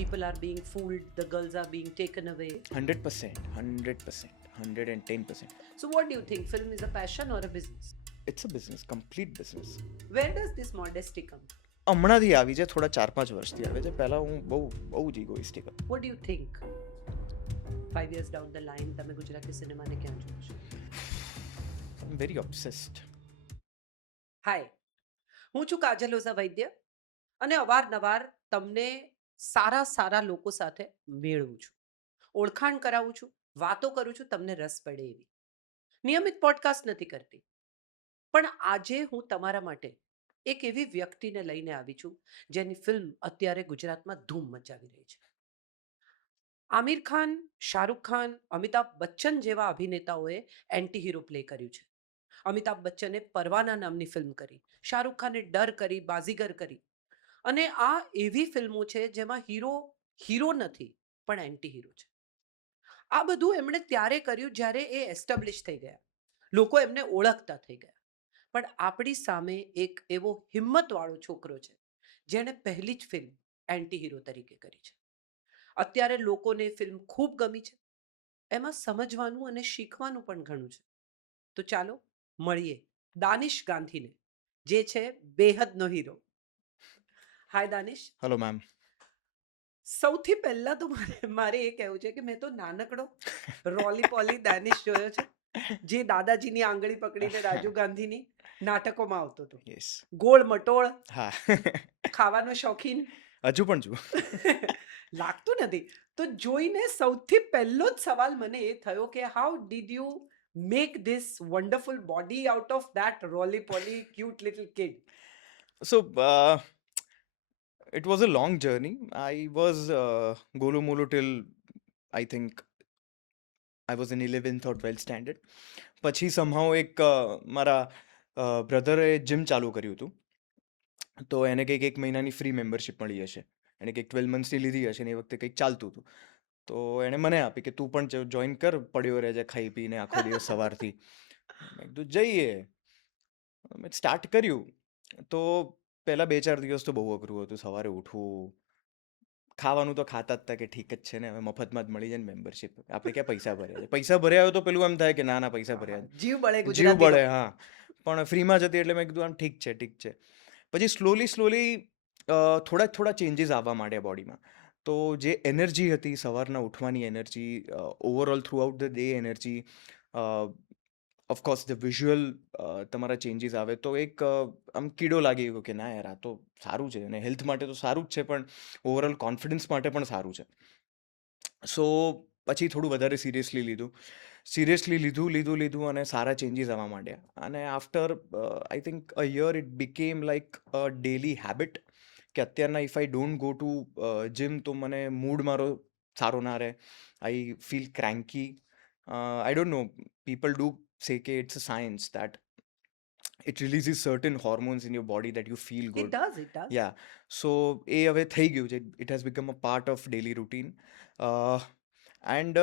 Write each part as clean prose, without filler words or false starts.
people are being fooled, the girls are being taken away. 100%, 100%, 110%. So, what do you think? Film is a passion or a business? It's a business, complete business. Where does this modesty come? હમણાંથી આવી છે, થોડા 4-5 વર્ષથી આવે છે. પહેલા હું બહુ જ ઇગોઇસ્ટિક હતો. What do you think? 5 years down the line, તમે ગુજરાતી સિનેમાને ક્યાં જોશો? આઈ એમ વેરી ઓબ્સેસ્ડ. હાય, હું છું કાજલ ઓઝા વૈદ્ય અને અવારનવાર તમને સારા લોકો સાથે મેળવું છું, ઓળખાણ કરાવું છું, વાતો કરું છું, તમને રસ પડે એવી. નિયમિત પોડકાસ્ટ નથી કરતી, પણ આજે હું તમારા માટે એક એવી વ્યક્તિને લઈને આવી છું જેની ફિલ્મ અત્યારે ગુજરાતમાં ધૂમ મચાવી રહી છે. આમિર ખાન, શાહરૂખ ખાન, અમિતાભ બચ્ચન જેવા અભિનેતાઓએ એન્ટી હીરો પ્લે કર્યું છે. અમિતાભ બચ્ચને પરવાના નામની ફિલ્મ કરી, શાહરૂખ ખાને ડર કરી, બાઝીગર કરી. અને આ એવી ફિલ્મો છે જેમાં હીરો નથી પણ એન્ટી હીરો છે. આ બધું એમણે ત્યારે કર્યું જ્યારે એ એસ્ટાબ્લિશ થઈ ગયા, લોકો એમને ઓળખતા થઈ ગયા. પણ આપણી સામે એક એવો હિંમતવાળો છોકરો છે જેણે પહેલી જ ફિલ્મ એન્ટી હીરો તરીકે કરી છે. અત્યારે લોકોને ફિલ્મ ખૂબ ગમી છે, એમાં સમજવાનું અને શીખવાનું પણ ઘણું છે. તો ચાલો મળીએ દાનિશ ગાંધીને, જે છે બેહદનો hero. Hi Danish. Hello ma'am. સૌથી પહેલા તો મારે એ કહેવું છે કે મેં તો નાનકડો રોલી પોલી દાનિશ જોયો છે, જે દાદાજીની આંગળી પકડીને રાજુ ગાંધીની નાટકોમાં આવતો હતો. યસ. ગોળ મટોળ, હા. ખાવાનો શોખીન. હજુ પણ છું. લાગતું નથી. તો જોઈને સૌથી પહેલો જ સવાલ મને એ થયો કે how did you make this wonderful body out of that roly poly cute little kid? So, it was a long journey. I was Golu Molu till I think I was in 11th or 12th standard. પછી somehow એક મારા બ્રધરે gym ચાલુ કર્યું હતું, તો એને કંઈક 1 મહિનાની ફ્રી મેમ્બરશિપ મળી હશે. એને કંઈક 12 મંથ્સની લીધી હશે ને એ વખતે કંઈક ચાલતું હતું. તો એણે મને આપી કે તું પણ જોઈન કર, પડ્યો રહેજે ખાઈ પીને આખો દિવસ સવારથી. મેં કીધું જઈએ. મેં સ્ટાર્ટ કર્યું તો પહેલા 2-4 દિવસ તો બહુ અઘરું હતું. સવારે ઉઠવું, ખાવાનું તો ખાતા જ હતા કે ઠીક જ છે ને, હવે મફતમાં જ મળી જાય ને મેમ્બરશિપ, આપણે ક્યાં પૈસા ભર્યા છે. પૈસા ભર્યા હોય તો પેલું એમ થાય કે ના પૈસા ભર્યા છે. જીવ બળે જીવ ગુજરાતી બળે, હા. પણ ફ્રીમાં જતી એટલે મેં કીધું આમ ઠીક છે. પછી સ્લોલી થોડા ચેન્જીસ આવવા માંડ્યા બોડીમાં. તો જે એનર્જી હતી, સવારના ઉઠવાની energy, overall throughout the day energy, of course the visual, તમારા ચેન્જીસ આવે તો એક આમ કીડો લાગી ગયો કે ના યાર આ તો સારું છે અને હેલ્થ માટે તો સારું જ છે, પણ ઓવરઓલ કોન્ફિડન્સ માટે પણ સારું છે. સો પછી થોડું વધારે સિરિયસલી લીધું અને સારા ચેન્જીસ આવવા માંડ્યા. અને after I think a year it became like a daily habit કે અત્યારના if I don't go to gym તો મને મૂડ મારો સારો ના રહે. I feel cranky. I don't know, people do say કે it's a science that it releases certain hormones in your body that you feel It good. does, it does. Yeah. So એ હવે થઈ ગયું છે. It has become a part of daily routine. And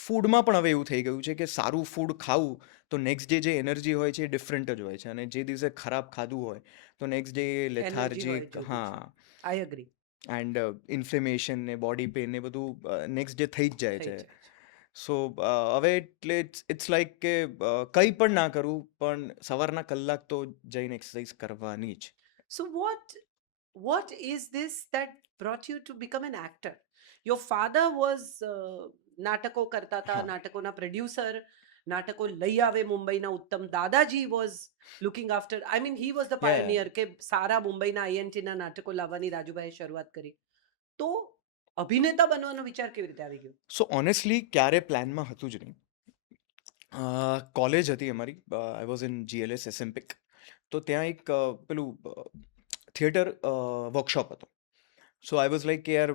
ફૂડમાં પણ હવે એવું થઈ ગયું છે કે સારું ફૂડ ખાવું તો નેક્સ્ટ ડે જે એનર્જી હોય છે એ ડિફરન્ટ જ હોય છે, અને જે દિવસે ખરાબ ખાધું હોય તો નેક્સ્ટ ડે Energy હોય લેથાર્જિક, જુદી હા, છે. I agree. એન્ડ ઇન્ફ્લેમેશન ને બોડી પેન ને બધું નેક્સ્ટ ડે થઈ જ જાય થઈ છે. જાય છે. સો હવે એટલે ઇટ્સ લાઈક કે કંઈ પણ ના કરું પણ સવારના કલાક તો જઈને એક્સરસાઇઝ કરવાની જ. So what is this that brought you to become an actor? Your father was નાટકો કરતા હતા, હા. નાટકોના પ્રોડ્યુસર, નાટકો લઈ આવે મુંબઈના ઉત્તમ. દાદાજી was looking after, I mean he was the Yeah. pioneer કે સારા મુંબઈના આઈએનટીના નાટકો લાવવાની રાજુભાઈએ શરૂઆત કરી. તો અભિનેતા બનવાનો વિચાર કેવી રીતે આવી ગયો? સો ઓનેસ્ટલી ક્યારે પ્લાનમાં હતું જ નહીં. કોલેજ હતી અમારી, આઈ વોઝ ઇન GLS એસએમપિક. તો ત્યાં એક પેલું થિયેટર વર્કશોપ હતો. સો આઈ વોઝ લાઈક કે યાર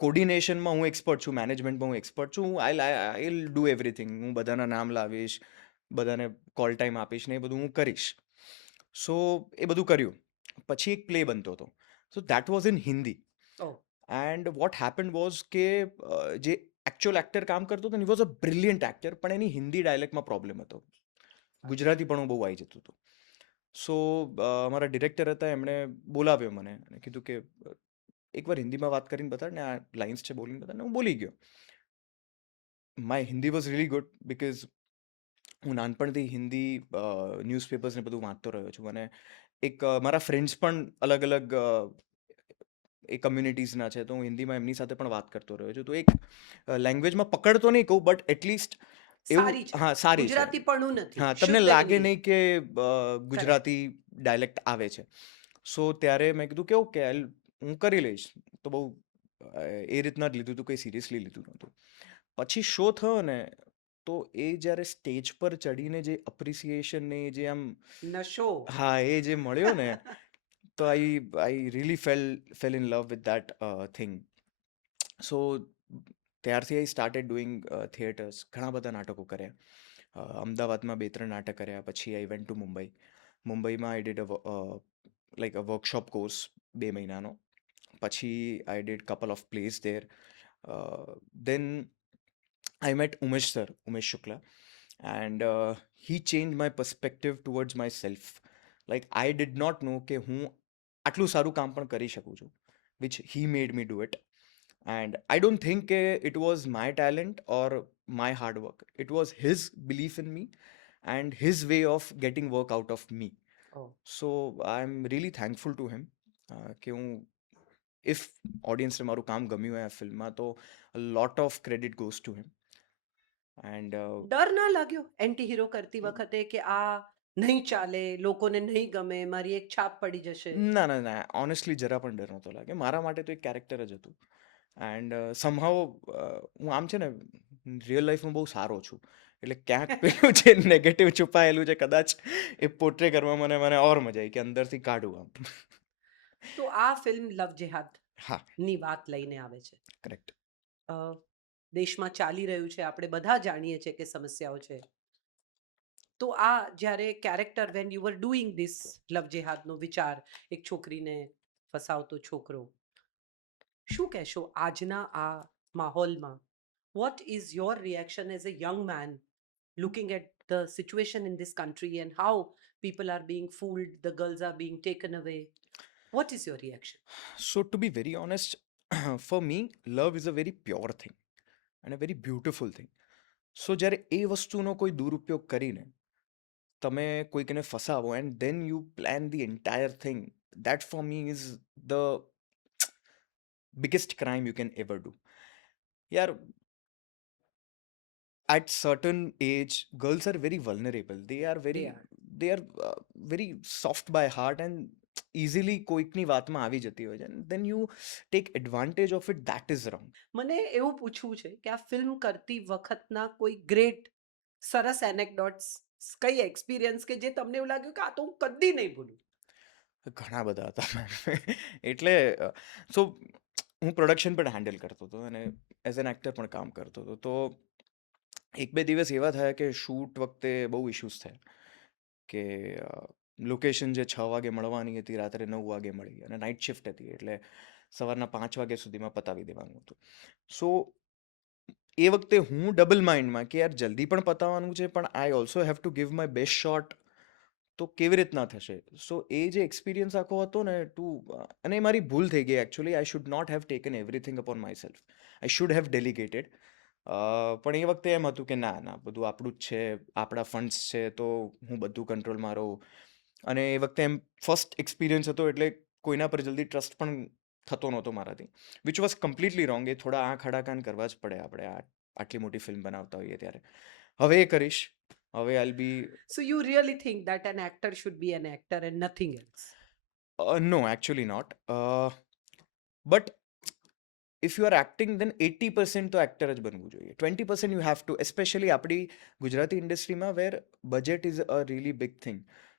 કોર્ડિનેશનમાં હું એક્સપર્ટ છું, મેનેજમેન્ટમાં હું એક્સપર્ટ છું, આઈ ડુ એવરીથિંગ. હું બધાના નામ લાવીશ, બધાને કોલ ટાઈમ આપીશ ને એ બધું હું કરીશ. સો એ બધું કર્યું. પછી એક પ્લે બનતો હતો. So that was in Hindi. Oh. And what happened was કે જે એકચ્યુઅલ એક્ટર કામ કરતો હતો ને, he was a brilliant actor, પણ એની હિન્દી ડાયલેક્ટમાં પ્રોબ્લેમ હતો. ગુજરાતી પણ બહુ આવી જતું હતું. સો અમારા ડિરેક્ટર હતા, એમણે બોલાવ્યો મને અને કીધું કે એકવાર હિન્દીમાં વાત કરીને બતાડ ને આ લાઇન્સ છે બોલીને બતાડ ને હું બોલી ગયો. My Hindi was really good because હું નાનપણથી હિન્દી ન્યૂઝપેપર્સ ને બધું વાંચતો રહ્યો છું અને મારા ફ્રેન્ડ્સ પણ અલગ અલગ એ કમ્યુનિટીઝના છે તો હું હિન્દીમાં એમની સાથે પણ વાત કરતો રહ્યો છું તો એક લેંગ્વેજમાં પકડતો નહીં કહું બટ એટલીસ્ટ એવું સારી છે. હા સારી છે. ગુજરાતી પણ નથી, હા તમને શુદ્ધ લાગે હિન્દી. નહીં કે કરેક્ટ. ગુજરાતી ડાયલેક્ટ આવે છે. સો ત્યારે મેં કીધું કે ઓકે હું કરી લઈશ. તો બહુ એ રીતના જ લીધું હતું, કંઈ સિરિયસલી લીધું નહોતું. પછી શો થયો ને તો એ જ્યારે સ્ટેજ પર ચડીને જે અપ્રિસિએશન ને જે આમ નશો. હા એ જે મળ્યો ને તો I really fell in love with that thing. So ત્યારથી આઈ સ્ટાર્ટેડ ડુઈંગ થિયેટર્સ. ઘણા બધા નાટકો કર્યા. અમદાવાદમાં 2-3 નાટક કર્યા. પછી આઈ વેન્ટ ટુ મુંબઈ. મુંબઈમાં I did like a workshop course 2 મહિનાનો. પછી I did couple of place there. Then I met Umesh sir, Umesh Shukla, and he changed my perspective towards myself. Like I did not know કે હું આટલું સારું કામ પણ કરી શકું છું, which he made me do it. And I don't think કે it was my talent or my hard work. It was his belief in me and his way of getting work out of me. Oh. So I'm really thankful to him. કે હું if audience ને મારું કામ ગમ્યું હોય આ ફિલ્મમાં તો a lot of credit goes to him. And ડર ના લાગ્યો એન્ટી હીરો કરતી વખતે કે આ નહીં ચાલે, લોકોને નહીં ગમે, મારી એક છાપ પડી જશે? ના ઓનેસ્ટલી જરા પણ ડર નહોતો લાગે. મારા માટે તો એક કેરેક્ટર જ હતું. એન્ડ સમહાઉ હું આમ છે ને રિયલ લાઈફમાં બહુ સારો છું. એટલે ક્યાંક પેલું જે નેગેટિવ છુપાયેલું છે કદાચ એ પોર્ટ્રે કરવા મને ઓર મજા આવી કે અંદરથી કાઢું આમ. તો આ ફિલ્મ લવ જેહાદ હા ની વાત લઈને આવે છે. કરેક્ટ. અ, દેશમાં ચાલી રહ્યું છે, આપણે બધા જાણીએ છીએ કે સમસ્યાઓ છે. તો આ જ્યારે character when you were doing this love જેહાદનો વિચાર, એક છોકરીને ફસાવતો છોકરો, શું કહેશો આજના આ માહોલમાં? What is your reaction as a young man looking at the situation in this country and how people are being fooled, the girls are being taken away? What is your reaction? So to be very honest for me love is a very pure thing અને very beautiful thing. So જ્યારે એ વસ્તુનો કોઈ દુરુપયોગ કરીને તમે કોઈકને ફસાવો and then you plan the entire thing, that for me is the biggest crime you can ever do. Yeah, at certain age, girls are very vulnerable. They are They very, are. they are very soft by heart and easily કોઈકની વાતમાં આવી જતી હોય છે. And then you take advantage of it. That is wrong. મને એવું પૂછવું છે કે આ ફિલ્મ કરતી વખતના કોઈ ગ્રેટ સરસ એનેક્ડોટ્સ, કઈ એક્સપિરિયન્સ કે જે તમને એવું લાગ્યું કે આ તો હું કદી નહીં ભૂલું? ઘણા બધા હતા મેમ. એટલે સો હું પ્રોડક્શન પણ હેન્ડલ કરતો હતો અને એઝ એન એક્ટર પણ કામ કરતો હતો. તો 1-2 દિવસ એવા થયા કે શૂટ વખતે બહુ ઇશ્યુઝ થયા કે લોકેશન જે 6 વાગે મળવાની હતી રાત્રે 9 વાગે મળી અને નાઇટ શિફ્ટ હતી એટલે સવારના 5 વાગ્યા સુધીમાં પતાવી દેવાનું હતું. સો એ વખતે હું ડબલ માઇન્ડમાં કે યાર જલ્દી પણ પતાવવાનું છે પણ I also have to give my best shot. તો કેવી રીતના થશે? સો એ જે એક્સપિરિયન્સ આખો હતો ને અને એ મારી ભૂલ થઈ ગઈ actually. I should not have taken everything upon myself. I should have delegated. પણ એ વખતે એમ હતું કે ના બધું આપણું જ છે, આપણા ફંડ્સ છે તો હું બધું કંટ્રોલમાં રહું. અને એ વખતે એમ ફર્સ્ટ એક્સપિરિયન્સ હતો એટલે કોઈના પર જલ્દી ટ્રસ્ટ પણ થતો નહોતો મારાથી, વિચ વોઝ કમ્પ્લીટલી રોંગ. એ થોડા આંખ આડાકાન કરવા જ પડે આપણે આટલી મોટી ફિલ્મ બનાવતા હોઈએ ત્યારે. હવે એ કરીશ. હવે I'll B So you really think that an actor should be an actor and nothing else? no, actually not. But if you are acting, then 80% તો એક્ટર જ બનવું જોઈએ. 20% you have to, especially આપણી ગુજરાતી ઇન્ડસ્ટ્રીમાં where budget is a really big thing.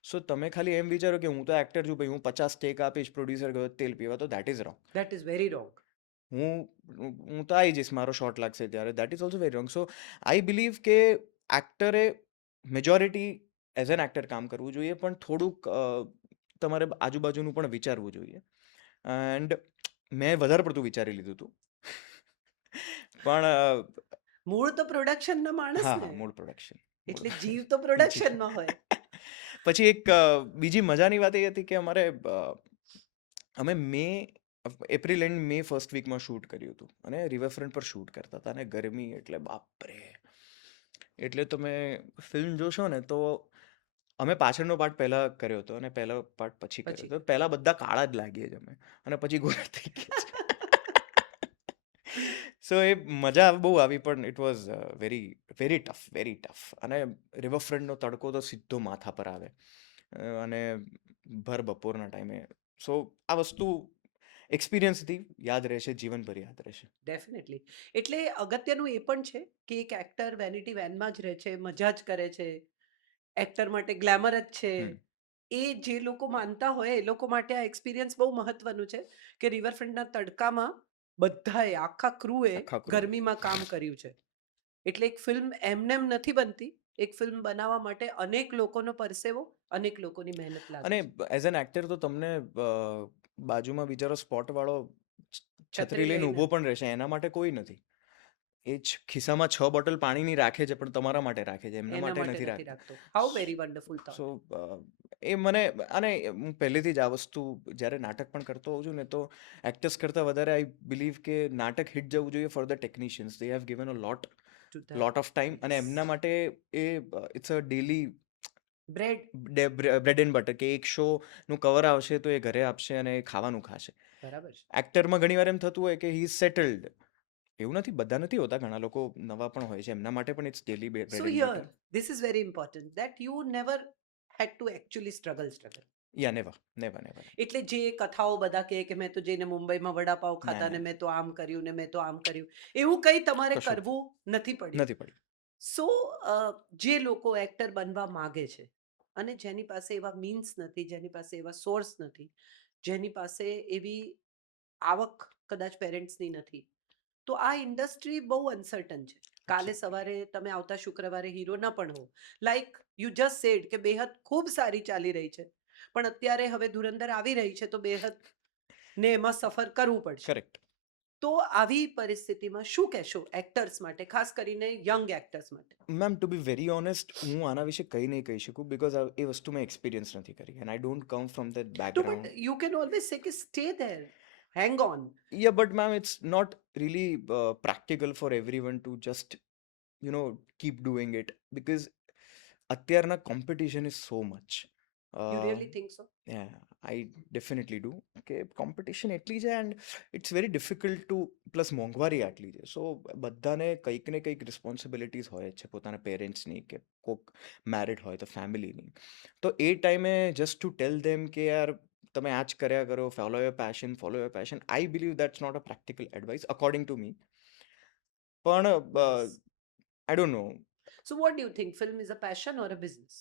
So તમે ખાલી એમ વિચારો કે હું તો એક્ટર છું ભાઈ, હું 50 ટેક આપીશ પ્રોડ્યુસર ગયો તેલ પીવા, તો that is wrong. That is very wrong. હું તો આવી જઈશ મારો શોટ લાગશે ત્યારે, that is also very wrong. So I believe કે એક્ટરે મેજોરિટી એઝ એન એક્ટર કામ કરવું જોઈએ પણ થોડુંક તમારે આજુબાજુનું પણ વિચારવું જોઈએ. એન્ડ મેં વધારે પડતું વિચારી લીધું હતું. પણ મૂળ તો પ્રોડક્શનના માણસ હા ને, મૂળ પ્રોડક્શન. એટલે જીવ તો પ્રોડક્શનમાં હોય. પછી એક બીજી મજાની વાત એ હતી કે અમે મે એપ્રિલ એન્ડ મે ફર્સ્ટ વીકમાં શૂટ કર્યું હતું અને રિવરફ્રન્ટ પર શૂટ કરતા હતા અને ગરમી એટલે બાપરે. એટલે તમે ફિલ્મ જોશો ને તો અમે પાછળનો પાર્ટ પહેલા કર્યો હતો અને પહેલો પાર્ટ પછી કર્યો પછી હતો. પહેલા બધા કાળા જ લાગીએ જ અમે અને પછી ગોરા થઈ ગયા છે. સો એ મજા બહુ આવી પણ it was very very tough, very tough. અને રિવરફ્રન્ટનો તડકો તો સીધો માથા પર આવે અને ભર બપોરના ટાઈમે. સો આ વસ્તુ એક્સપિરિયન્સથી યાદ રહેશે, જીવનભર યાદ રહેશે. ડેફિનેટલી. એટલે અગત્યનું એ પણ છે કે એક એક્ટર વેનિટી વેનમાં જ રહે છે, મજા જ કરે છે. એક્ટર માટે ગ્લેમર જ છે. હમ. એ જે લોકો માનતા હોય એ લોકો માટે આ એક્સપિરિયન્સ બહુ મહત્વનું છે કે રિવરફ્રન્ટના તડકામાં બધાએ આખા ક્રૂએ આખા ક્રૂ. ગરમીમાં કામ કર્યું છે. એટલે એક ફિલ્મ એમનેમ નથી બનતી. એક ફિલ્મ બનાવવા માટે અનેક લોકોનો પરસેવો, અનેક લોકોની મહેનત લાગે અને છે. એઝ એન એક્ટર તો તમને બાજુમાં બિચારો સ્પોટ વાળો છત્રી છત્રી લઈને લઈને ઊભો પણ રહેશે, એના માટે કોઈ નથી. એ જ ખિસ્સામાં 6 બોટલ પાણીની રાખે છે પણ તમારા માટે રાખે છે, એમના એના માટે માટે નથી નથી રાખતા. રાખતો. How very wonderful so thought. એ મને, અને હું પહેલેથી જ આ વસ્તુ જ્યારે નાટક પણ કરતો હોઉં છું ને તો એક્ટર્સ કરતાં વધારે આઈ બિલીવ કે નાટક હિટ જવું જોઈએ for the technicians. They have given a to the lot of time અને એમના માટે એ it's a daily bread. Bread and butter કે એક શોનું કવર આવશે તો એ ઘરે આપશે અને એ ખાવાનું ખાશે. બરાબર છે. એક્ટરમાં ઘણીવાર એમ થતું હોય કે હી ઇઝ સેટલડ. એવું નથી, બધા નથી હોતા, ઘણા લોકો નવા પણ હોય છે, એમના માટે પણ it's daily bread So and butter. here, this is very important that you never had to actually struggle. Yeah never never never. એટલે જે કથાઓ બધા કહે કે મેં તો જઈને મુંબઈમાં વડાપાવ ના ખાતા ને ના મેં તો આમ કર્યું ને મેં તો આમ કર્યું, એવું કંઈ તમારે કશું જ કરવું નથી પડ્યું. નથી પડ્યું. સો જે લોકો એક્ટર બનવા માગે છે અને જેની પાસે એવા મીન્સ નથી, જેની પાસે એવા સોર્સ નથી, જેની પાસે એવી આવક કદાચ પેરેન્ટ્સની નથી, તો આ ઇન્ડસ્ટ્રી બહુ અનસર્ટન છે. કાલે સવારે તમે આવતા શુક્રવારે હીરો ન પણ હો. લાઈક યુ જસ્ટ સેડ કે બેહદ ખૂબ સારી ચાલી રહી છે, પણ અત્યારે હવે ધુરંધર આવી રહી છે તો બેહદ ને એમાં સફર કરવું પડશે. કરેક્ટ. તો આવી પરિસ્થિતિમાં શું કહેશો એક્ટર્સ માટે, ખાસ કરીને યંગ એક્ટર્સ માટે? Ma'am to be very honest હું આના વિશે કંઈ નહીં કહી શકું બિકોઝ એ વસ્તુ મેં એક્સપિરિયન્સ નથી કરી and I don't come from that No, but background. you can always say કે stay there, hang on. Yeah, but ma'am, it's not really practical for everyone to just, keep doing it because અત્યારના competition is so much. You Uh, really think so? yeah, I definitely do. કે competition એટલી છે and it's very difficult to, plus મોંઘવારી આટલી છે. સો બધાને કંઈક ને કંઈક રિસ્પોન્સિબિલિટીઝ હોય જ છે પોતાના પેરેન્ટ્સની કે કોક મેરિડ હોય તો ફેમિલીની. તો એ ટાઈમે જસ્ટ ટુ ટેલ ધેમ કે યાર તમે આ જ કર્યા કરો, follow your passion, I believe that's not a practical advice according to me. પણ Nice. I don't know, So what do you think? Film is a passion or a business?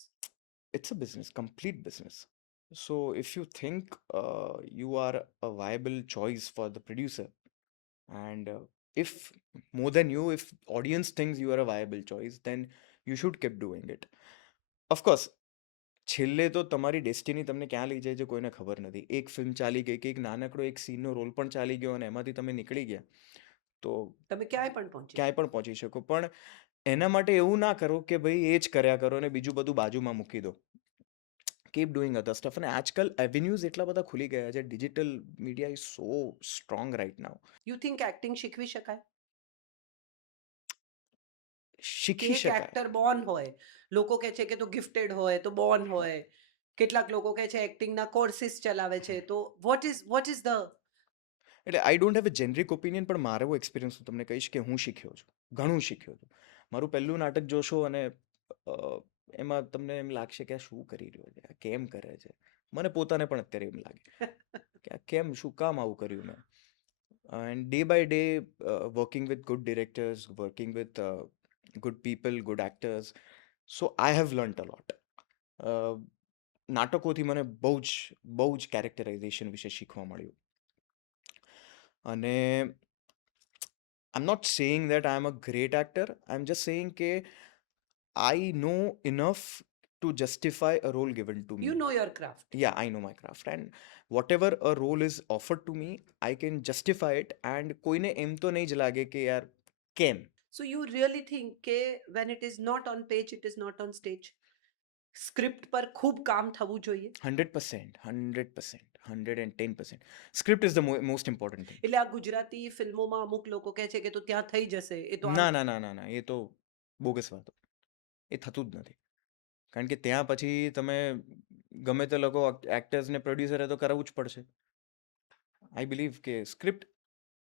it's a business, complete business. So if you think you are a viable choice for the producer, and if more than you, if audience thinks you are a viable choice, then you should keep doing it. Of course, છેલ્લે તો તમારી destiny તમને ક્યાં લઈ જાય છે કોઈને ખબર નથી. એક ફિલ્મ ચાલી ગઈ કે એક નાનકડો એક સીનનો રોલ પણ ચાલી ગયો અને એમાંથી તમે નીકળી ગયા તો તમે ક્યાંય પણ પહોંચી ક્યાંય પણ પહોંચી શકો. પણ એના માટે એવું ના કરો કે ભાઈ એ જ કર્યા કરો અને બીજું બધું બાજુમાં મૂકી દો. કીપ ડુઈંગ અધર સ્ટફ. અને આજકાલ એવેન્યુઝ એટલા બધા ખુલી ગયા છે. Digital media is so strong right now. You think acting શીખવી શકાય? કે શીખી એક શકાય. એક્ટર બોર્ન હોય, લોકો કહે છે કે તો ગિફ્ટેડ હોય તો બોર્ન હોય, કેટલાક લોકો કહે છે એક્ટિંગના કોર્સિસ ચલાવે છે, તો વોટ ઇઝ ધ એટલે I don't have a generic opinion, પણ મારો એક્સપિરિયન્સ હું તમને કહીશ કે હું શીખ્યો છું, ઘણું શીખ્યો છું. મારું પહેલું નાટક જોશો અને એમાં તમને એમ લાગશે કે આ શું કરી રહ્યો છે, આ કેમ કરે છે. મને પોતાને પણ અત્યારે એમ લાગે કે આ કેમ, શું કામ આવું કર્યું મેં. And day by day working with good directors, working with good people, good actors, so I have learnt a lot. નાટકોથી મને બહુ જ કેરેક્ટરાઇઝેશન વિશે શીખવા મળ્યું. અને I am not saying that I am a great actor, I am just saying કે I know enough to justify a role given to you me. Know your craft? Yeah, I know my craft, and whatever a role is offered to me, I can justify it, and કોઈને એમ તો નહીં જ લાગે કે યાર કેમ. So you really think કે when it is not on page it is not on stage? Script પર ખૂબ કામ થવું જોઈએ? 100%, 100%. 110%. Script is the most important thing. એટલે આ ગુજરાતી ફિલ્મોમાં અમુક લોકો કહે છે કે તો ત્યાં થઈ જશે એ તો ના ના ના ના ના એ તો બોગસ વાતો, એ થતું જ નથી. કારણ કે ત્યાં પછી તમે ગમે તે લોકો એક્ટર્સ ને પ્રોડ્યુસરે તો કરાવવું જ પડશે. આઈ બિલીવ કે સ્ક્રિપ્ટ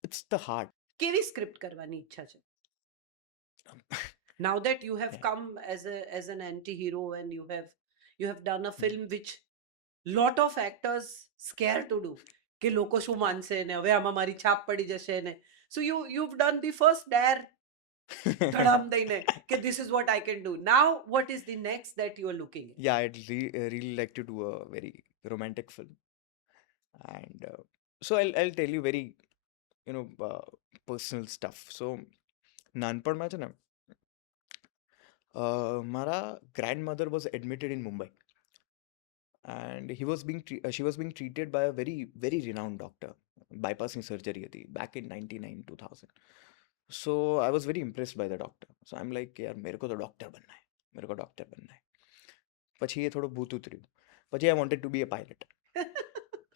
ઇટ્સ ધ હાર્ટ. કેવી સ્ક્રિપ્ટ કરવાની ઈચ્છા છે? Now that you have Yeah. come as an anti-hero and you have done a film which lot of actors scared to do, કે લોકો શું માનશે ને હવે આમાં મારી છાપ પડી જશે ને, so you've done the first dare ધડામ દઈને કે this is what I can do. Now what is the next that you are looking at? Yeah, I'd really like to do a very romantic film. And so I'll tell you very, personal stuff. So નાનપણમાં છે ને મારા grandmother was admitted in Mumbai, and she was being treated by a very very renowned doctor. Bypassing surgery હતી back in 99 2000. So I was very impressed by the doctor. So I'm like यार मेरे को तो doctor बनना है, मेरे को doctor बनना है. પછી એ થોડું ભૂત ઉતર્યું. પછી I wanted to be a pilot.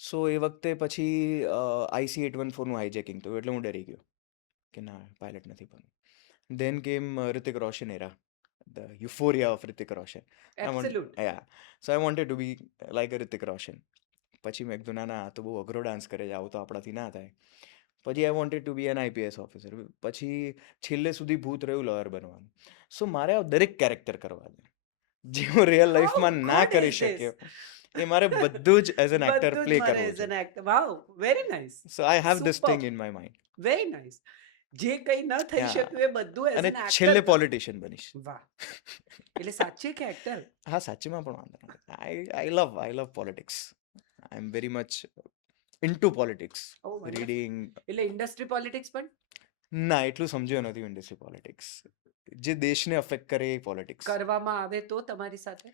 સો એ વખતે પછી IC-814નું હાઈજેકિંગ થયું એટલે હું ડરી ગયો કે ના પાયલટ નથી બનવું. Then came Hrithik Roshan era, the euphoria of Hrithik Roshan. Absolute. Yeah. So I wanted to be like a Hrithik Roshan. પછી મેં કીધું ના ના આ તો બહુ અઘરો ડાન્સ કરે છે, આવું તો આપણાથી ના થાય. પછી I wanted to be an IPS officer. પછી છેલ્લે સુધી ભૂત રહ્યું લોયર બનવાનું. સો મારે આ દરેક કેરેક્ટર કરવા છે જે હું રિયલ લાઈફમાં How ના good કરી is શક્યો. this? એ મારે બધું જ એઝ એન એક્ટર બધું જ પ્લે મારે કરવું as છે. an actor. Wow, very nice. So I have this Superb. Thing in my mind. Very nice. જે કંઈ ન થઈ Yeah. શક્યું એ બધું as અને an actor છેલ્લે કરો. પોલિટિશિયન બનીશ. વાહ, એટલે સાચે કે એક્ટર? હા સાચીમાં પણ વાંધો નથી. I love politics. I am very much into politics. Oh, wonderful. Reading. એટલે ઇન્ડસ્ટ્રી પોલિટિક્સ પણ ના એટલું સમજ્યો નથી ઇન્ડસ્ટ્રી પોલિટિક્સ. જે દેશને અફેક્ટ કરે એ પોલિટિક્સ કરવામાં આવે તો તમારી સાથે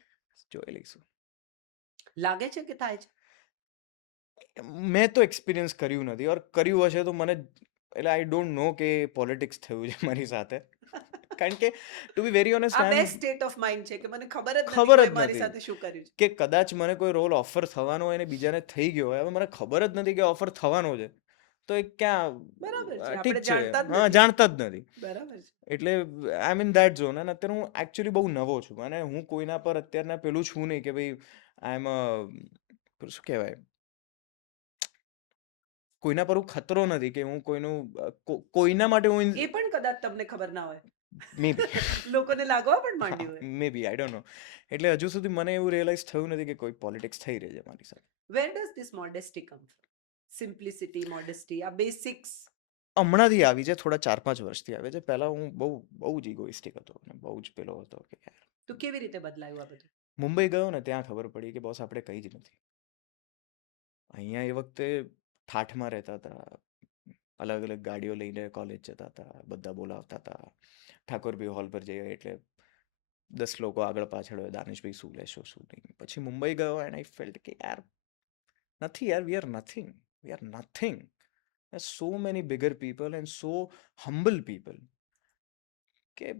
જોઈ લઈશું. લાગે છે કે થાય છે? મેં તો એક્સપિરિયન્સ કર્યું નથી, ઓર કર્યું હશે તો મને એટલે આઈ ડોન્ટ નો કે પોલિટિક્સ થયું છે મારી સાથે. કારણ કે ટુ બી વેરી ઓનેસ્ટ આ બેસ્ટ સ્ટેટ ઓફ માઇન્ડ છે કે મને ખબર જ નથી ખબર જ કોઈ મારી નથી. સાથે શું કર્યું છે. કે કદાચ મને કોઈ રોલ ઓફર થવાનો હોય ને બીજાને થઈ ગયો હોય, હવે મને ખબર જ નથી કે ઓફર થવાનો છે, તો એ ક્યાં બરાબર છે, ઠીક આપણે છે, જાણતા જ હા નથી. જાણતા જ નથી. બરાબર છે. એટલે આઈ એમ ઇન ધેટ ઝોન. અને અત્યારે હું એકચ્યુઅલી બહુ નવો છું અને હું કોઈના પર અત્યારના પેલું છું નહીં કે ભાઈ આઈ એમ શું કહેવાય, કોઈના પર હું ખતરો નથી કે હું કોઈના માટે હું એ પણ કદાચ તમને ખબર ના હોય. મે બી લોકોને લાગવા પણ માંડ્યું હોય. મે બી આઈ ડોન્ટ નો. એટલે હજુ સુધી મને એવું રિયલાઇઝ થયું નથી કે કોઈ પોલિટિક્સ થઈ રહી છે મારી સાથે. Where does this modesty come from? Simplicity, modesty, આ બેસિક્સ. હમણાંથી આવી છે, થોડા 4-5 વર્ષથી આવે છે. પહેલા હું બહુ બહુ જ ઇગોઇસ્ટિક હતો અને બહુ જ પેલો હતો કે યાર. તો કેવી રીતે બદલાયું આ બધું? મુંબઈ ગયો ને ત્યાં ખબર પડી કે બોસ આપણે કંઈ જ નથી. અહીંયા એ વખતે ઠાઠમાં રહેતા હતા, અલગ અલગ ગાડીઓ લઈને કોલેજ જતા હતા, બધા બોલાવતા હતા, ઠાકોરભાઈ હોલ પર જઈએ એટલે 10 લોકો આગળ પાછળ હોય, દાનિશભાઈ શું લેશો શું નહીં. પછી મુંબઈ ગયો એન્ડ આઈ ફેલ્ટ કે યાર નથી યાર, we are nothing, we are nothing. So many bigger people and so humble people કે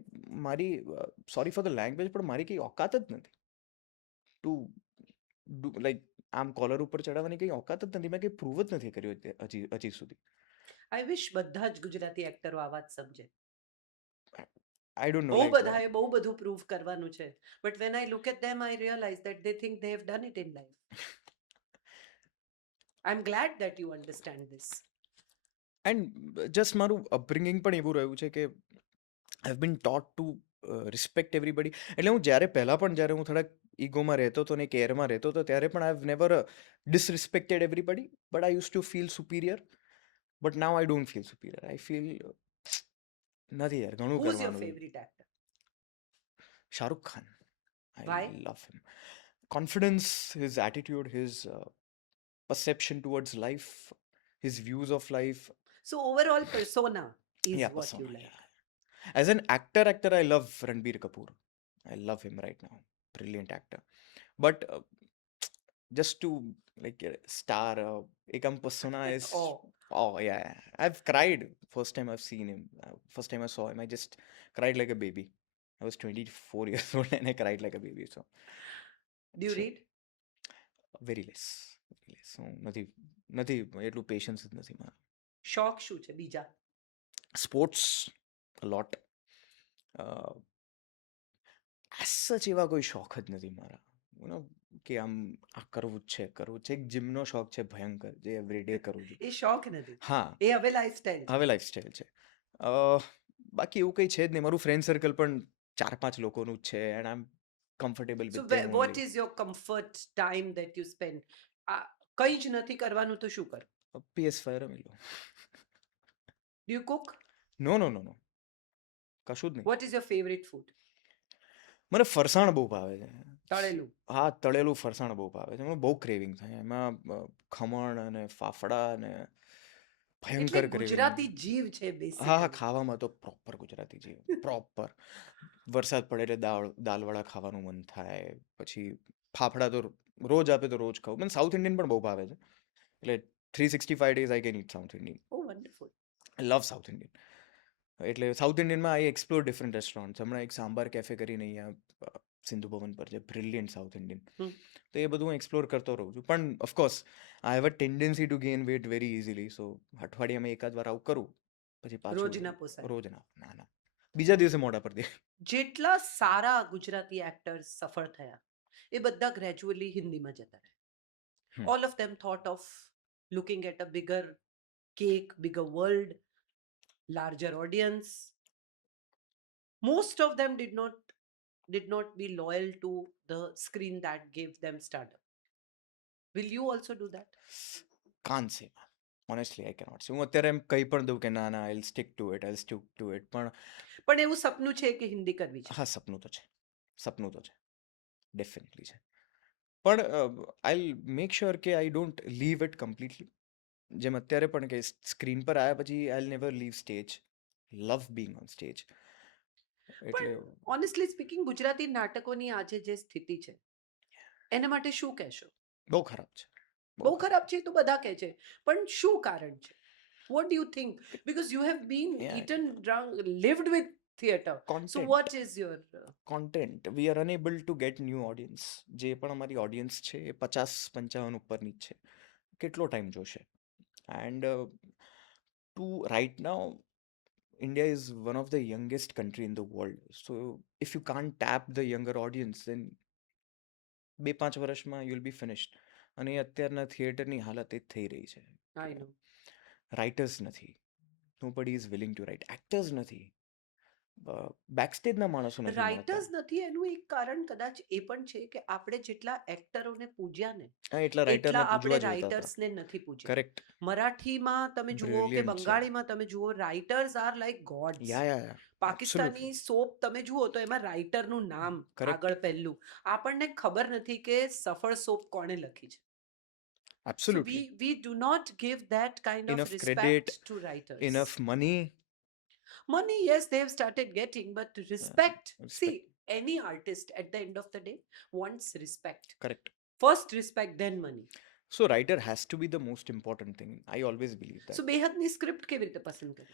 મારી સોરી ફોર ધ લેંગ્વેજ પણ મારી કંઈ ઓકાત જ નથી ટુ લાઈક આમ કોલર ઉપર ચડાવવાની કંઈ ઓકાત જ નથી. મેં કંઈ પ્રૂવ જ નથી કર્યું હજી સુધી. આઈ વિશ બધા જ ગુજરાતી એક્ટરો આ વાત સમજે. I don't know. બહુ બધાએ બહુ બધું પ્રૂવ કરવાનું છે, but when I look at them I realise that they think they have done it in life. I am glad that you understand this. And just મારું અપબ્રિંગિંગ પણ એવું રહ્યું છે કે I have been taught to respect everybody. એટલે હું પહેલાં પણ જ્યારે હું થોડાક ઈગોમાં રહેતો હતો ને કેરમાં રહેતો હતો ત્યારે પણ I have never disrespected everybody, but I use to feel superior. But now I don't feel superior. I feel નથી યાર, ઘણું હુ ઇઝ યોર કરવાનું. Favourite actor? Shahrukh Khan. Why? I love him. Confidence, his attitude, his perception towards life, his views of life. So overall persona is Yeah, what persona, you like. yeah. As an actor, I love Ranbir Kapoor. I love him right now. Brilliant actor. But just to like star, ekam persona is. Oh yeah, yeah. I've cried first time I've seen him. First time I saw him, I just cried like a baby. I was 24 years old and I cried like a baby. So Do you Sure. read? very less. હું નથી એટલું patience જ નથી મારું. શોખ શું છે બીજા? સ્પોર્ટ્સ લોટ. સચ એવા કોઈ શોખ જ નથી મારા. You know, કે આમ આ કરવું જ છે. એક જીમનો શોખ છે ભયંકર, જે એવરીડે કરું છું. એ શોખ નથી, હા, એ હવે લાઈફસ્ટાઈલ છે. હવે લાઈફસ્ટાઈલ છે. અ, બાકી એવું કંઈ છે જ નહીં. મારું ફ્રેન્ડ સર્કલ પણ 4-5 લોકોનું જ છે and I am comfortable so with them what only. Is your comfort time that you spend? કંઈ જ નથી કરવાનું તો શું કરો? PS5 રમી લો. Do you cook? નો. કશું જ નહીં. What is your favourite food? મને ફરસાણ બહુ ભાવે છે. તળેલું. હા, તળેલું ફરસાણ બહુ ભાવે છે. મને બહુ ક્રેવિંગ થાય એમાં. ખમણ અને ફાફડા અને એટલે ભયંકર ગુજરાતી ક્રેવિંગ. જીવ છે હા, બેસિકલી. ખાવામાં તો પ્રોપર ગુજરાતી જેવું. પ્રોપર. વરસાદ પડે એટલે દાલવડા ખાવાનું મન થાય. પછી ફાફડા તો રોજ આપે તો રોજ ખાવું. મને સાઉથ ઇન્ડિયન પણ બહુ ભાવે છે. એટલે 365 days I can eat South Indian. Oh wonderful. I love South Indian. એટલે સાઉથ ઇન્ડિયનમાં આઈ એક્સપ્લોર ડિફરન્ટ રેસ્ટોરન્ટ્સ. હમણાં એક સાંબાર કેફે કરીને અહીંયા સિંધુ ભવન પર છે, બ્રિલિયન્ટ સાઉથ ઇન્ડિયન. તો એ બધું હું એક્સપ્લોર કરતો રહું છું. પણ of course I have a tendency to gain weight very easily. So અઠવાડિયામાં એકાદ વાર આવું કરું, પછી પાછું રોજ ના પોસાય. રોજ ના. બીજા દિવસે મોઢા પર દે. જેટલા સારા ગુજરાતી એક્ટર્સ સફળ થયા એ બધા ગ્રેજ્યુઅલી હિન્દીમાં જતા હમ. રહ્યા. All of them thought of looking at a bigger cake, bigger world, larger audience. Most of them did not be loyal to the screen that gave them stardom. Will you also do that? કાન સે honestly આઈ cannot સે. હું અત્યારે એમ કહી પણ દઉં કે ના આઈ સ્ટીક ટુ ઇટ. પણ એવું સપનું છે કે હિન્દી કરવી છે. હા, સપનું તો છે ડેફિનેટલી છે. પણ આઈ મેક શ્યોર કે I don't leave it completely. જેમ અત્યારે પણ કે સ્ક્રીન પર આવ્યા પછી I never leave stage. Love being on stage. એટલે પણ ઓનેસ્ટલી સ્પીકિંગ ગુજરાતી નાટકોની આજે જે સ્થિતિ છે એના માટે શું કહેશો? બહુ ખરાબ છે. બહુ ખરાબ છે તો બધા કહે છે, પણ શું કારણ છે? What do you think? Because you have been Yeah. eaten, drunk, lived with theatre. So Content. what is your content we are enable two gate new audience. જે પણ અમારી ઓડિયન્સ છે એ 50-55 ઉપરની જ છે. કેટલો ટાઈમ જોશે? And to right now India is one of the youngest country in the world. So if you can't tap the younger audience, then 2-5 વર્ષમાં you'll be finished. અને અત્યારના થિયેટરની હાલત એ જ થઈ રહી છે. I know. રાઇટર્સ નથી. nobody is willing to write. Actors નથી. બેકસ્ટેજના માણસો નથી મળતા. રાઇટર્સ નથી એનું એક કારણ કદાચ એ પણ છે કે આપણે જેટલા એક્ટરોને પૂજ્યા ને હા, એટલા રાઇટરને એટલા આપણે પૂજવા જોઈતા હતા. રાઇટર્સને નથી પૂજ્યા. કરેક્ટ. મરાઠીમાં તમે જુઓ કે Brilliant છે. બંગાળીમાં તમે જુઓ, રાઇટર્સ આર લાઈક ગોડ્સ. યા પાકિસ્તાની સોપ તમે જુઓ તો એમાં રાઇટરનું નામ Correct. આગળ પહેલું. આપણને ખબર નથી કે સફળ સોપ કોણે લખી છે. So absolutely. we do not give that kind of Enough respect credit, to writers. enough money. Money, yes, they have started getting, but respect. respect. See, any artist at the end of the day wants respect. Correct. First respect, then money. So writer has to be the most important thing. I always believe that. So બેહદની script કેવી રીતે પસંદ કરી?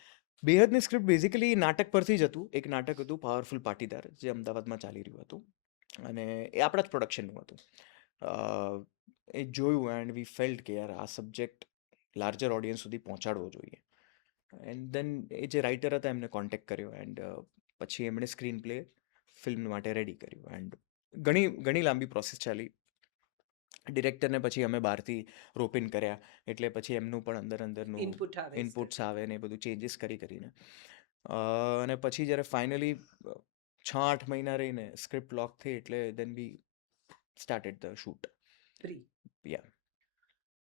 બેહદની script basically નાટક પરથી જ હતું. એક નાટક હતું પાવરફુલ પાટીદાર, જે અમદાવાદમાં ચાલી રહ્યું હતું અને એ આપણા જ પ્રોડક્શનનું હતું. એ જોયું એન્ડ વી ફેલ્ટ કે યાર આ સબ્જેક્ટ લાર્જર ઓડિયન્સ સુધી પહોંચાડવો જોઈએ. એન્ડ દેન એ જે રાઇટર હતા એમને કોન્ટેક્ટ કર્યો એન્ડ પછી એમણે સ્ક્રીન પ્લે ફિલ્મ માટે રેડી કર્યું. એન્ડ ઘણી લાંબી પ્રોસેસ ચાલી. ડિરેક્ટરને પછી અમે બહારથી રોપિન કર્યા, એટલે પછી એમનું પણ અંદરનું ઇનપુટ આવે. ઇનપુટ્સ આવે ને એ બધું ચેન્જીસ કરીને અને પછી જ્યારે ફાઇનલી 6-8 મહિના રહીને સ્ક્રિપ્ટ લોક થઈ એટલે then we started the shoot. 3. Yeah.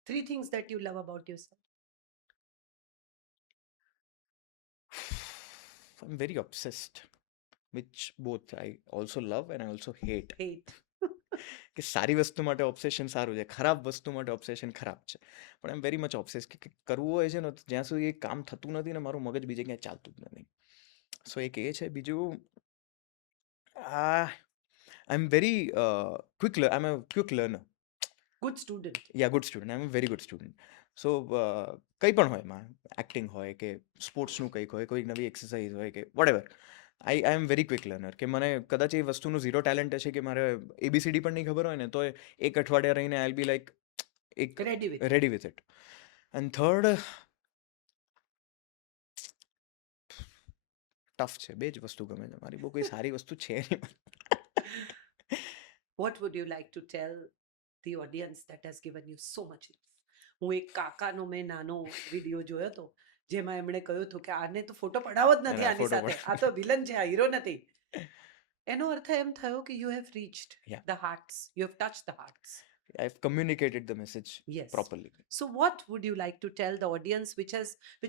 3 things that you love about yourself. I'm very obsessed, which both I also love and I also hate. Hate. કે સારી વસ્તુ માટે ઓબ્સેશન સારું છે, ખરાબ વસ્તુ માટે ઓબ્સેશન ખરાબ છે. પણ આઈ એમ વેરી મચ ઓબ્સેસ કે કરવું હોય છે ને તો જ્યાં સુધી એ કામ થતું નથી ને મારું મગજ બીજે ક્યાંય ચાલતું જ નથી. સો એક એ છે. બીજું I am very quick learner. Good student. Good student. I am very good student. So કંઈ પણ હોય એમાં, એક્ટિંગ હોય કે સ્પોર્ટ્સનું કંઈક હોય, કોઈ નવી એક્સરસાઇઝ હોય કે whatever, I am very quick learner. કે મને કદાચ એ વસ્તુનું ઝીરો ટેલેન્ટ હશે કે મારે ABCD પણ નહીં ખબર હોય ને તો એક અઠવાડિયા રહીને આઈ બી લાઈક એક ready with ready with it. And third tough છે, બે જ વસ્તુ ગમે છે મારી, બહુ કોઈ સારી વસ્તુ છે નહીં. What would you like to tell the audience that has given you so much લવ? હું એક કાકાનો મેં નાનો વિડીયો જોયો હતો જેમાં એમણે કહ્યું હતું કે આને તો ફોટો પડાવો જ નથી એના આની ફોટો સાથે, પણ આ તો વિલન છે, આ હીરો નથી. એનો અર્થ એમ થયો કે you have reached Yeah. The hearts, you have touch the hearts. I've communicated the message Yes. properly. So what would you like to tell the audience which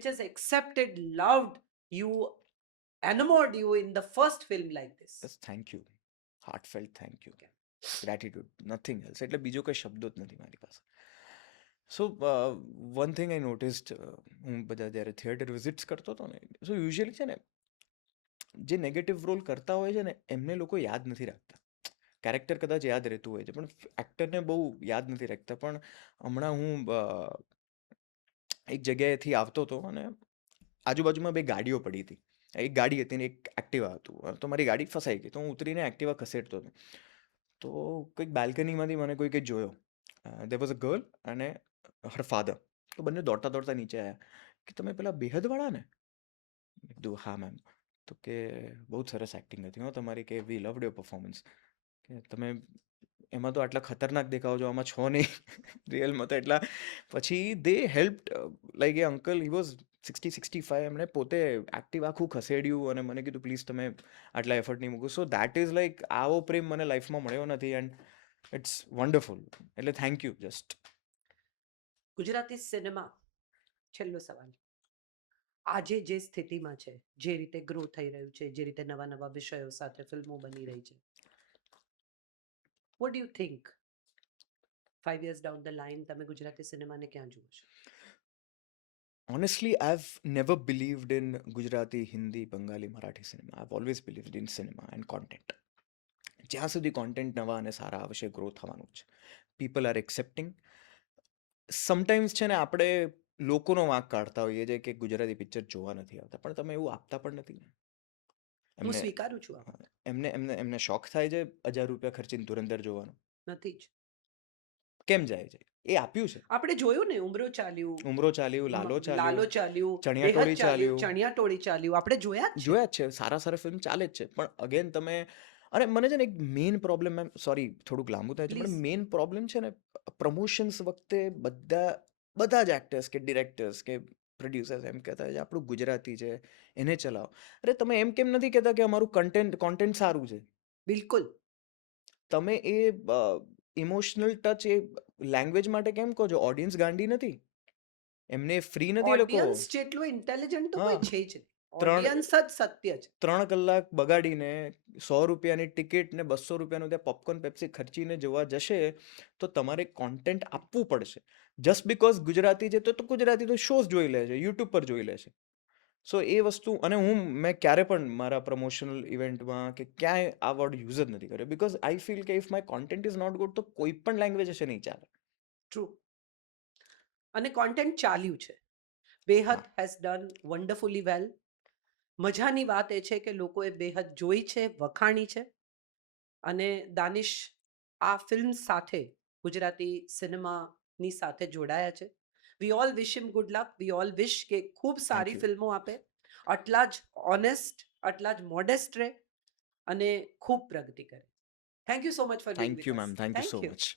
has accepted, loved you, enamored you in the first film like this? Just thank you. Heartfelt thank you. Gratitude. Nothing else. એટલે બીજો કોઈ શબ્દો જ નથી મારી પાસે. સો one thing આઈ noticed, હું બધા જ્યારે થિયેટર વિઝિટ્સ કરતો હતો ને, સો યુઝ્યુઅલી છે ને જે નેગેટિવ રોલ કરતા હોય છે ને એમને લોકો યાદ નથી રાખતા. કેરેક્ટર કદાચ યાદ રહેતું હોય છે પણ એક્ટરને બહુ યાદ નથી રાખતા. પણ હમણાં હું એક જગ્યાએથી આવતો હતો અને આજુબાજુમાં બે ગાડીઓ પડી હતી. એક ગાડી હતી ને એક એક્ટિવા હતું. તો મારી ગાડી ફસાઈ ગઈ, તો હું ઉતરીને એક્ટિવા ખસેડતો હતો. તો કંઈક બાલ્કનીમાંથી મને કોઈકે જોયો. ધેર વોઝ અ ગર્લ અને હર ફાધર. તો બંને દોડતા દોડતા નીચે આવ્યા કે તમે પેલા બેહદવાળા ને? મેં કીધું હા મેમ. તો કે બહુ જ સરસ એક્ટિંગ હતી હો તમારી, કે વી લવડ યોર પરફોર્મન્સ, કે તમે એમાં તો આટલા ખતરનાક દેખાવ છો, આમાં છો નહીં રિયલમાં તો એટલા. પછી they helped, like a uncle he was 60-65, એમણે પોતે એક્ટિવ આખું ખસેડ્યું અને મને કીધું પ્લીઝ તમે આટલા એફર્ટ નહીં મૂકો. સો દેટ ઇઝ લાઈક આવો પ્રેમ મને લાઈફમાં મળ્યો નથી એન્ડ ઇટ્સ વન્ડરફુલ. એટલે thank you just. Gujarati cinema, છેલ્લો સવાલ, આજે જે સ્થિતિમાં છે, જે રીતે ગ્રો થઈ રહ્યું છે, જે રીતે નવા નવા વિષયો સાથે ફિલ્મો બની રહી છે, what do you think 5 years down the line તમે ગુજરાતી સિનેમાને ક્યાં જુઓ છો? Honestly, I've never believed in Gujarati, Hindi, Bengali, Marathi cinema. I've always believed in cinema and content. જ્યાં સુધી કોન્ટેન્ટ નવા અને સારા આવશે, ગ્રો થવાનું છે. People are accepting. સમટાઈમ્સ છે ને આપણે લોકોનો વાંક કાઢતા હોઈએ છીએ કે ગુજરાતી પિક્ચર જોવા નથી આવતા, પણ તમે એવું આપતા પણ નથી ને. હું એમને સ્વીકારું છું, આ એમને એમને એમને શોખ થાય છે 1000 રૂપિયા ખર્ચીને ધુરંધર જોવાનો? નથી જ. કેમ જાય છે? એ આપ્યું છે. આપણે જોયું ને, ઉમરો ચાલ્યું, ઉમરો ચાલ્યું, લાલો લાલો ચાલ્યું, ચાલ્યું, ચણિયા બેહદ ટોળી ચાલ્યું, ચાલ્યું, ચણિયા ટોળી ચાલ્યું, આપણે જોયા જ છે. જોયા જ છે. સારા સારા ફિલ્મ ચાલે જ છે. પણ અગેન તમે, અને મને છે ને એક મેઇન પ્રોબ્લેમ, એમ સોરી થોડુંક લાંબુ થાય છે, પણ Please. મેઇન પ્રોબ્લેમ છે ને પ્રમોશન્સ વખતે બધા જ એક્ટર્સ કે ડિરેક્ટર્સ કે પ્રોડ્યુસર્સ એમ કહેતા હોય છે આપણું ગુજરાતી છે એને ચલાવો. અરે તમે એમ કેમ નથી કહેતા કે અમારું કોન્ટેન્ટ સારું છે? બિલકુલ. તમે એ ઇમોશનલ ટચ એ લેંગ્વેજ માટે કેમ કહો છો? ઓડિયન્સ ગાંડી નથી, એમને ફ્રી નથી એ લોકો. ઓડિયન્સ જેટલું ઇન્ટેલિજન્ટ તો હા. કોઈ છે જ નહીં. ત્રણ- ઓડિયન્સ જ સત્ય છે. 3 કલાક બગાડીને 100 રૂપિયાની ટિકિટ ને 200 રૂપિયાનું ત્યાં પોપકોર્ન પેપ્સી ખર્ચીને જોવા જશે તો તમારે કોન્ટેન્ટ આપવું પડશે. જસ્ટ બીકોઝ ગુજરાતી છે તો ગુજરાતી તો શોઝ જોઈ લે છે, યુટ્યુબ પર જોઈ લે છે. સો એ વસ્તુ, અને મેં ક્યારે પણ મારા પ્રમોશનલ ઇવેન્ટમાં કે ક્યાંય આ વર્ડ યુઝ જ નથી કર્યો, બીકોઝ આઈ ફીલ કે if my content is not good તો કોઈ પણ લેંગ્વેજ હશે નહીં ચાલે. ટ્રુ. અને કોન્ટેન્ટ ચાલ્યું છે. બેહદ હેઝ ડન વન્ડરફુલી વેલ. મજાની વાત એ છે કે લોકોએ બેહદ જોઈ છે, વખાણી છે, અને દાનિશ આ ફિલ્મ સાથે ગુજરાતી સિનેમાની સાથે જોડાયા છે. We all wish him good luck. We all wish કે ખૂબ સારી you. ફિલ્મો આપે, આટલા જ ઓનેસ્ટ, આટલા જ મોડેસ્ટ રહે અને ખૂબ પ્રગતિ કરે. Thank you so much for being thank you ma'am, thank you so much.